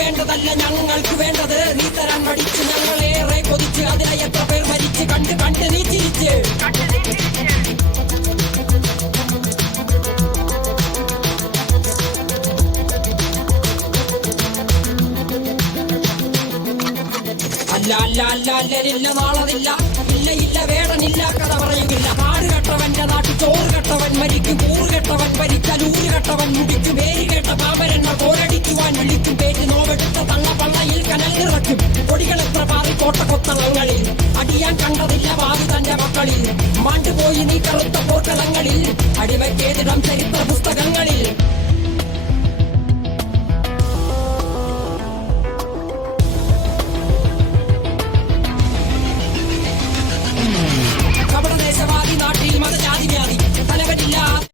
വേണ്ടതല്ല ഞങ്ങൾക്ക് വേണ്ടത്. നീ തരാൻ മടിച്ച് ഞങ്ങളേറെ കൊതിച്ച് അതിലെ എത്ര പേർ മരിച്ച് കണ്ട് കണ്ട് നീ ചിരിച്ച്. അല്ല അല്ല അല്ല അല്ലരില്ല നാളതില്ല, ഇല്ല ഇല്ല വേടനില്ല കഥ പറയുകില്ല. കാട് കെട്ടവന്റെ നാട്ടിൽ ചോറ് കെട്ടവൻ മരിക്കും, കൂറ് കെട്ടവൻ ഭരിച്ചാൽ ഊര് കെട്ടവൻ മുടിക്കും. പേര് കേട്ട പാമ്പരെണ്ണ പോരടിക്കുവാൻ വിളിക്കും. പേര് നോവെടുത്ത തള്ള പള്ളയിൽ കനൽ നിറയ്ക്കും. കൊടികളെത്ര പാറി കോട്ട കൊത്തളങ്ങളിൽ അടിയാൻ കണ്ടതില്ല വാതി തന്റെ മക്കളിൽ. മാണ്ടുപോയി നീ കറുത്ത പോർക്കളങ്ങളിൽ അടിവയ്ക്കേതിടം ചരിത്ര പുസ്തകങ്ങളിൽ.